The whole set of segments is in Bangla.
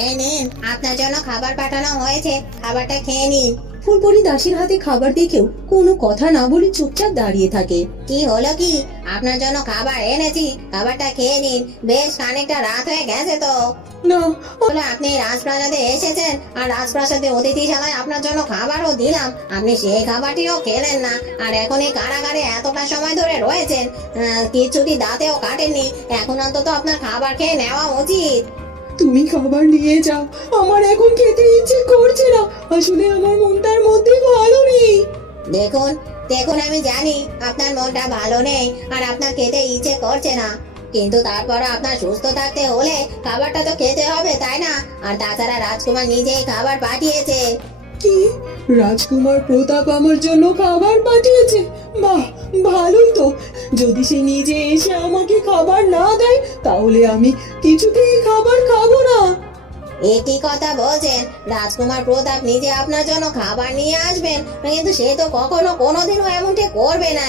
এই নিন, আপনার জন্য খাবার পাঠানো হয়েছে, খাবারটা খেয়ে নিন। ফুলপরি দাসীর হাতে খাবার দেখেও কোনো কথা না বলে চুপচাপ দাঁড়িয়ে থাকে। কি হলো কি, আপনার জন্য খাবার এনেছি, খাবারটা খেয়ে নিন। বেশ খানিকটা রাত হয়ে গেছে তো। না, বলে আপনি রাজপ্রাসাদে এসেছেন, আর রাজপ্রাসাদে অতিথিশালায় আপনার জন্য খাবারও দিলাম, আপনি সেই খাবারটিও খেলেন না, আর এখন এই কারাগারে এতটা সময় ধরে রয়েছেন, কিছুটি দাঁতেও কাটেননি। এখন অন্তত আপনার খাবার খেয়ে নেওয়া উচিত। তুমি খাবার নিয়ে যাও, আমার এখন খেতে ইচ্ছে করছে না। আসলে আমার মনটার মধ্যে ভালো নেই। দেখুন দেখুন, আমি জানি আপনার মনটা ভালো নেই আর আপনার খেতে ইচ্ছে করছে না, কিন্তু তারপরও আপনার সুস্থ থাকতে হলে খাবারটা তো খেতে হবে, তাই না? আর তাছাড়া রাজকুমার নিজেই খাবার পাঠিয়েছে। কি, রাজকুমার প্রতাপ আমার জন্য খাবার পাঠিয়েছে? বাহ, ভালোই তো। যদি সে নিজে এসে আমাকে খাবার না দেয় তাহলে আমি কিছুতেই খাবার খাবো না। একই কথা বলছেন, রাজকুমার প্রতাপ নিজে আপনার জন্য খাবার নিয়ে আসবেন, কিন্তু সে তো কখনো কোনোদিনও এমনটি করবে না।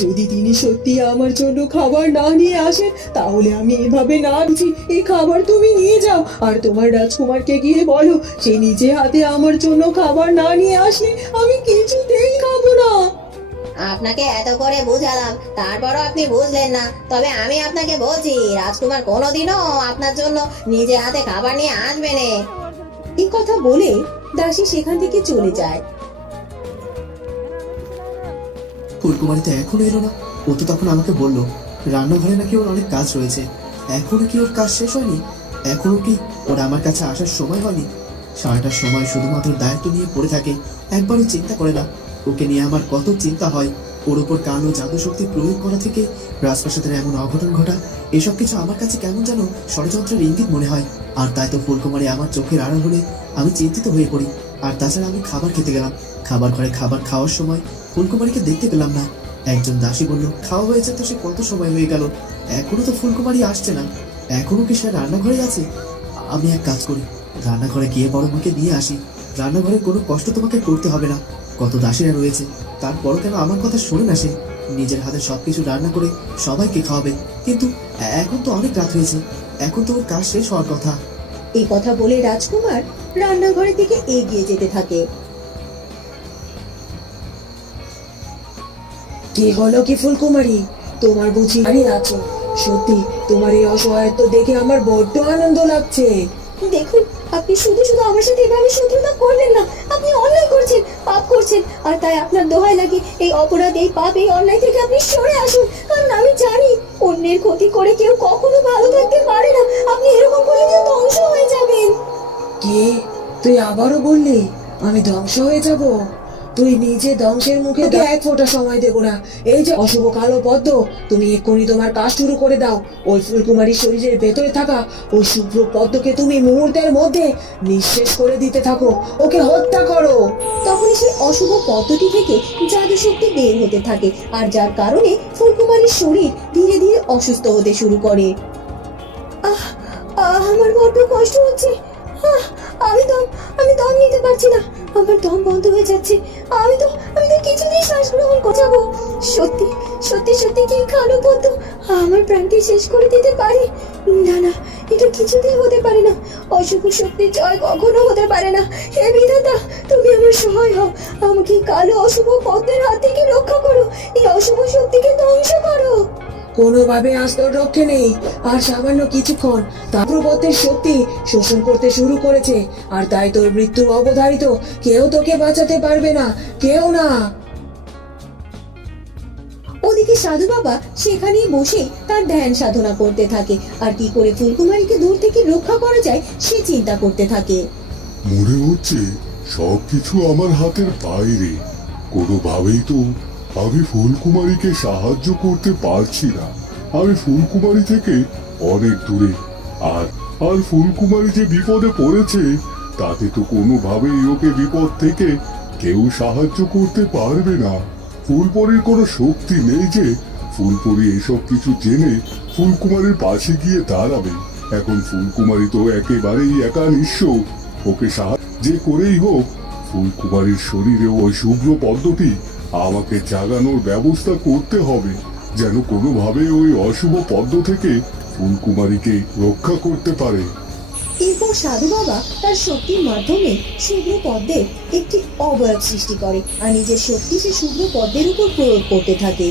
যদি তিনি সত্যি আমার জন্য খাবার না নিয়ে আসেন তাহলে আমি এভাবে না বুঝি এই খাবার তুমি নিয়ে যাও, আর তোমার রাজকুমারকে গিয়ে বলো সে নিজে হাতে আমার জন্য খাবার না নিয়ে আসলে আমি কিছুতেই খাবো না। আপনাকে এত করে বুঝালাম, তারপরও আপনি বুঝলেন না। তবে আমি আপনাকে বলছি, রাজকুমার কোনোদিনও আপনার জন্য নিজে হাতে খাবার নিয়ে আসবে না। এই কথা বলে দাসী সেখান থেকে চলে যায়। ফুলকুমারী তো এখনো এলো না। ও তো তখন আমাকে বললো রান্নাঘরে নাকি ওর অনেক কাজ রয়েছে। এখনো কি ওর কাজ শেষ হয়নি? এখনো কি ওর আমার কাছে আসার সময় হয়নি? সারাটা সময় শুধুমাত্র দায়িত্ব নিয়ে পড়ে থাকে, একবারও চিন্তা করে না। ওকে নিয়ে আমার কত চিন্তা হয়। ওর উপর কালো জাদু শক্তি প্রয়োগ করা থেকে রাজপ্রাসাদের এমন অঘটন ঘটা, এসব কিছু আমার কাছে কেমন যেন ষড়যন্ত্রের ইঙ্গিত মনে হয়। আর তাই তো ফুলকুমারী আমার চোখের আড়াল হলে আমি চিন্তিত হয়ে পড়ি। আর তাছাড়া আমি খাবার খেতে গেলাম, খাবার ঘরে খাবার খাওয়ার সময় ফুলকুমারীকে দেখতে পেলাম না। একজন দাসী বলল খাওয়া হয়েছে, তো সে কত সময় হয়ে গেল, এখনো তো ফুলকুমারী আসছে না। এখনো কি সে রান্নাঘরে আছে? আমি এক কাজ করি, রান্নাঘরে গিয়ে বড় মাকে নিয়ে আসি। রান্নাঘরে কোনো কষ্ট তোমাকে করতে হবে না, কত দাসীরা রয়েছে, তারপরও কেন আমার কথা শোনে না সে? নিজের হাতে সবকিছু রান্না করে সবাইকে খাওয়াবে। কিন্তু এখন তো অনেক রাত হয়েছে, এখন তো ওর কাজ শেষ হওয়ার কথা। এই কথা বলে রাজকুমার রান্নাঘরের দিকে এগিয়ে যেতে থাকে। কি হলো কি ফুলকুমারী, তোমার বুঝি দাঁড়িয়ে আছো? সত্যি তোমার এই অসহায়ত্ব দেখে আমার বড্ড আনন্দ লাগছে। দেখুন, আপনি শুধু শুধু আমার সাথে এভাবে শত্রুতা করবেন না। আপনি অন্যায় করছেন, পাপ করছেন, আর তাই আপনার দোহাই লাগে এই অপরাধ, এই পাপ, এই অন্যায় থেকে আপনি সরে আসুন। কারণ আমি জানি অন্যের ক্ষতি করে কেউ কখনো ভালো থাকতে পারে না। আপনি এরকম করলে কেউ ধ্বংস হয়ে যাবেন। কে, তুই আবারও বললি আমি ধ্বংস হয়ে যাব? তুই নিজে ধ্বংসের মুখে এক ফোঁটা সময় দেব না। এই যে অশুভ কালো পদ্ম, তুমি এক্ষুনি তোমার কাজ শুরু করে দাও। ওই ফুলকুমারীর শরীরের ভেতরে থাকা ওই শুভ্র পদ্মকে তুমি মুহূর্তের মধ্যে নিঃশেষ করে দিতে থাকো, ওকে হত্যা করো। তখন সেই অশুভ পদ্মটি থেকে জাদু শক্তি বের হতে থাকে, আর যার কারণে ফুলকুমারীর শরীর ধীরে ধীরে অসুস্থ হতে শুরু করে। আমার বড্ড কষ্ট হচ্ছে। আমি দম নিতে পারছি না, আমার দম বন্ধ হয়ে যাচ্ছে। আমি তো কিছুতেই শ্বাস গ্রহণ করে যাবো। সত্যি সত্যি সত্যি কি কালো পদ্ম আমার প্রাণকে শেষ করে দিতে পারে? না না, এটা কিছুতেই হতে পারে না। অশুভ শক্তির জয় কখনো হতে পারে না। হে বিধাতা, তুমি আমার সহায় হও, আমাকে কালো অশুভ পদ্মের হাত থেকে রক্ষা করো, এই অশুভ শক্তিকে ধ্বংস করো। কোনোভাবে আজ তোর রক্ষে নেই। আর সামান্য কিছুক্ষণ তাম্রপত্রের শক্তি শোষণ করতে শুরু করেছে, আর তাই তোর মৃত্যু অবধারিত। কেউ তোকে বাঁচাতে পারবে না, কেউ না। ওদিকে সাধু বাবা সেখানেই বসে তার ধ্যান সাধনা করতে থাকে, আর কি করে ফুলকুমারীকে দূর থেকে রক্ষা করা যায় সে চিন্তা করতে থাকে। মনে হচ্ছে সবকিছু আমার হাতের বাইরে, কোনোভাবেই তো আমি ফুলকুমারীকে সাহায্য করতে পারছি না। আমি ফুলকুমারী থেকে অনেক দূরে, আর আর ফুলকুমারী যে বিপদে পড়েছে তাতে তো কোনোভাবেই ওকে বিপদ থেকে কেউ সাহায্য করতে পারবে না। ফুলপরীর কোনো শক্তি নেই যে ফুলপরী এসব কিছু জেনে ফুলকুমারীর পাশে গিয়ে দাঁড়াবে। এখন ফুলকুমারী তো একেবারেই একা নিঃস্ব, ওকে সাহায্য করেই হোক ফুলকুমারীর শরীরে ওই শুভ্র পদ্মটি আমাকে জাগানোর ব্যবস্থা করতে হবে, যেন কোনোভাবে ওই অশুভ পদ্ম থেকে ফুলকুমারীকে রক্ষা করতে পারে। এরপর সাধু বাবা তার শক্তির মাধ্যমে শুভ্র পদ্মের একটি অবয়ব সৃষ্টি করে আর নিজের শক্তি সে শুভ্র পদ্মের উপর প্রয়োগ করতে থাকে।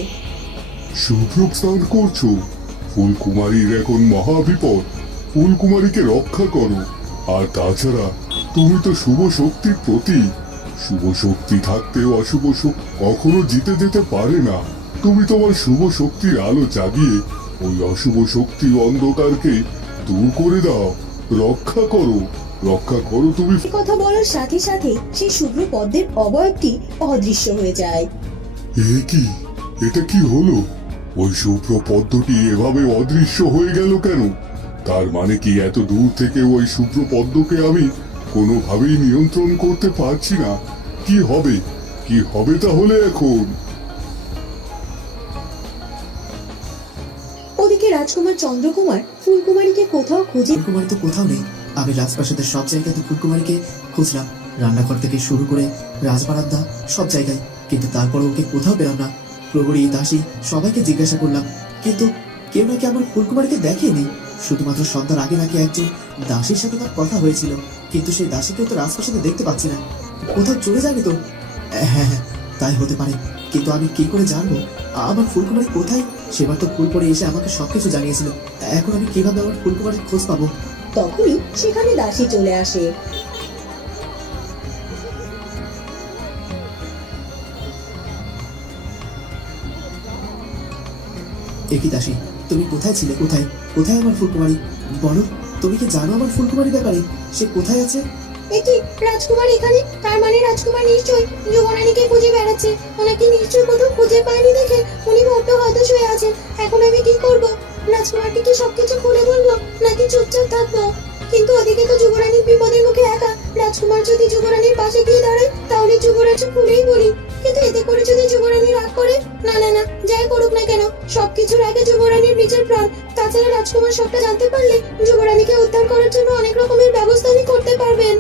শুভ্র স্নান করছো, ফুলকুমারীর এখন মহাবিপদ। ফুলকুমারীকে রক্ষা করো। আর তাছাড়া তুমি তো শুভ শক্তির প্রতীক। শুভ শক্তি থাকতেও অশুভ শক্তি কখনো জিতে যেতে পারে না। তুমি তোমার শুভ শক্তির আলো জাগিয়ে ওই অশুভ শক্তি অন্ধকারকে দূর করে দাও। রক্ষা করো, রক্ষা করো তুমি। এই কথা বলার সাথে সাথে সেই শুভ্র পদ্মের অবয়বটি অদৃশ্য হয়ে যায়। এ কি, এটা কি হলো? ওই শুভ্র পদ্মটি এভাবে অদৃশ্য হয়ে গেল কেন? তার মানে কি এত দূর থেকে ওই শুভ্র পদ্মকে আমি কোনোভাবেই নিয়ন্ত্রণ করতে পারছি না? কি হবে, কি হবে তাহলে এখন? ওদিকে রাজকুমার চন্দ্রকুমার ফুলকুমারীকে কোথাও খুঁজে ফুলকুমারী তো কোথাও নেই। আমি রাজপ্রাসাদের সব জায়গাতে ফুলকুমারীকে খুঁজলাম, রান্নাঘর থেকে শুরু করে রাজবারান্দা সব জায়গায়, কিন্তু তারপরে ওকে কোথাও পেলাম না। প্রহরী, দাসী সবাইকে জিজ্ঞাসা করলাম, কিন্তু কেউ নাকি আমার ফুলকুমারীকে দেখেনি। শুধুমাত্র সন্ধ্যার আগে নাকি একজন দাসীর সাথে তার কথা হয়েছিল, কিন্তু সেই দাসীকেও তো রাজপ্রাসাদে দেখতে পাচ্ছি না। কোথাও চলে যাবে তো? হ্যাঁ হ্যাঁ, তাই হতে পারে, কিন্তু আমি কি করে জানবো আমার ফুলকুমারী কোথায়? সেবার তো ফুল পরে এসে আমাকে সবকিছু জানিয়েছিল। এখন আমি কিভাবে আমার ফুলকুমারীর খোঁজ পাবো? তখনই সেখানে দাসী চলে আসে। একই দাসী, তুমি কোথায় ছিলে? কোথায় কোথায় আমার ফুলকুমারী? বলো, তুমি কি জানো আমার ফুলকুমারীর ব্যাপারে? সে কোথায় আছে? এটি রাজকুমার এখানে, তার মানে রাজকুমার নিশ্চয়ই যুবরানীকে খুঁজে বেড়াচ্ছে। ওনাকে নিশ্চয়ই কোথাও খুঁজে পায়নি দেখে উনি বড্ড হতাশ হয়ে আছেন। এখন আমি কি করব? রাজকুমারকে কি সবকিছু খুলে বলবো নাকি চুপচাপ থাকবো? কিন্তু ওদিকে তো যুবরানীর বিপদের মুখে একা। রাজকুমার যদি যুবরানীর পাশে গিয়ে দাঁড়ায় তাহলে যুবরাজকে খুলেই বলি, কিন্তু এতে করে যদি যুবরানী রাগ করে, না না না, যাই করুক না কেন সবকিছুর আগে যুবরানীর নিজের প্রাণ। তাছাড়া রাজকুমার সবটা জানতে পারলে যুবরানীকে উদ্ধার করার জন্য অনেক রকমের ব্যবস্থা উনি করতে পারবেন।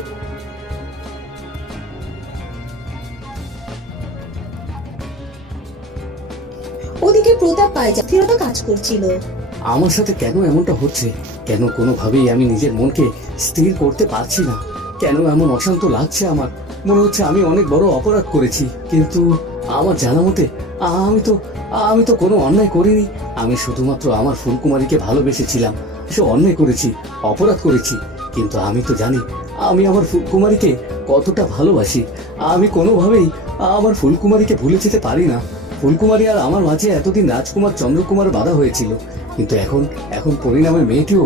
ওদিকে প্রতাপ পায়জা স্থিরতা কাজ করছিল। আমার সাথে কেন এমনটা হচ্ছে? কেন কোনোভাবেই আমি নিজের মনকে স্থির করতে পারছি না? কেন এমন অশান্ত লাগছে? আমার মনে হচ্ছে আমি অনেক বড় অপরাধ করেছি, কিন্তু আমার জানা মতে আমি তো কোনো অন্যায় করিনি। আমি শুধুমাত্র আমার ফুলকুমারীকে ভালোবেসেছিলাম। সে অন্যায় করেছি, অপরাধ করেছি, কিন্তু আমি তো জানি আমি আমার ফুলকুমারীকে কতটা ভালোবাসি। আমি কোনোভাবেই আমার ফুলকুমারীকে ভুলে যেতে পারি না। ফুলকুমারী আর আমার মাঝে এতদিন রাজকুমার চন্দ্রকুমার বাধা হয়েছিল, কিন্তু এখন পরিণামে মেয়েটিও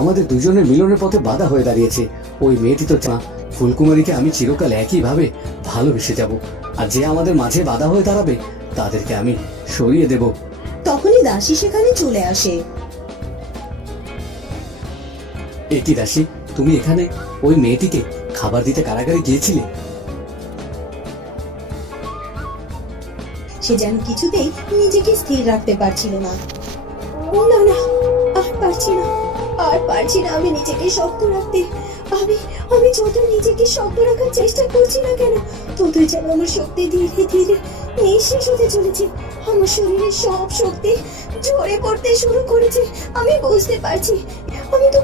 আমাদের দুজনের মিলনের পথে বাধা হয়ে দাঁড়িয়েছে। ওই মেয়েটি তো ফুলকুমারীকে আমি চিরকাল একইভাবে ভালোবেসে যাব, আর যে আমাদের মাঝে বাধা হয়ে দাঁড়াবে তাদেরকে আমি সরিয়ে দেব। তখনই দাসী সেখানে চলে আসে। এটি দাসী, তুমি এখানে? ওই মেয়েটিকে খাবার দিতে কারাগারে গিয়েছিলে? সে যেন কিছুতেই নিজেকে স্থির রাখতে পারছিল না। না না, আর পারছি না, আর পারছি না আমি নিজেকে শক্ত রাখতে। আমি যত নিজেকে শক্ত রাখার চেষ্টা করছি না কেন, ততই যেন আমার শক্তি ধীরে ধীরে নিঃশেষ হতে চলেছে। আমার শরীরের সব শক্তি ঝরে পড়তে শুরু করেছে। আমি বুঝতে পারছি আমি তো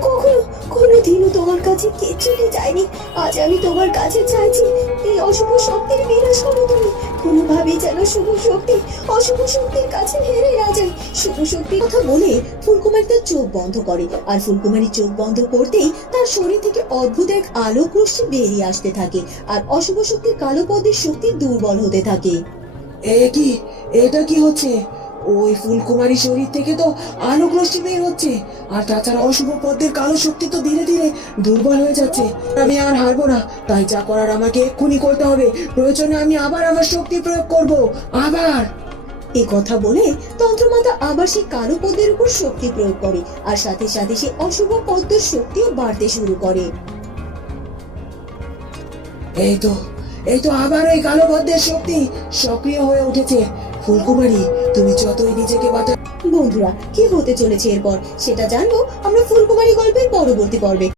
কোনোদিনও তোমার কাছে কিছুতে যাইনি। আজ আমি তোমার কাছে চাইছি, এই অশুভ শক্তির বিনাশ করো তুমি। কোনোভাবেই যেন শুভ শক্তি অশুভ শক্তির কাছে হেরে না যায়। শুভ শক্তির কথা বলে ফুলকুমারী তার চোখ বন্ধ করে, আর ফুলকুমারী চোখ বন্ধ করতেই তার শরীর থেকে অদ্ভুত এক আলোক রশ্মি বেরিয়ে আসতে থাকে, আর অশুভ শক্তির কালো পদের শক্তি দুর্বল হতে থাকে। এটা কি হচ্ছে? ওই ফুলকুমারী শরীর থেকে তো আলোক রশ্মি বের হচ্ছে, আর তাছাড়া অশুভ পদ্মের কালো শক্তি তো ধীরে ধীরে দুর্বল হয়ে যাচ্ছে। আমি আর হারবো না, তাই যা করার আমাকে এক্ষুনি করতে হবে। প্রয়োজনে আমি আবার আমার শক্তি প্রয়োগ করব, আবার। এ কথা বলে তন্ত্রমাতা আবার সেই কালো পদ্মের উপর শক্তি প্রয়োগ করে, আর সাথে সাথে সেই অশুভ পদ্মের শক্তিও বাড়তে শুরু করে। এই তো আবার ওই কালো পদ্মের শক্তি সক্রিয় হয়ে উঠেছে। ফুলকুমারী, তুমি যতই নিজেকে বাঁচা। বন্ধুরা, কি হতে চলেছে এরপর সেটা জানবো আমরা ফুলকুমারী গল্পের পরবর্তী পর্বে।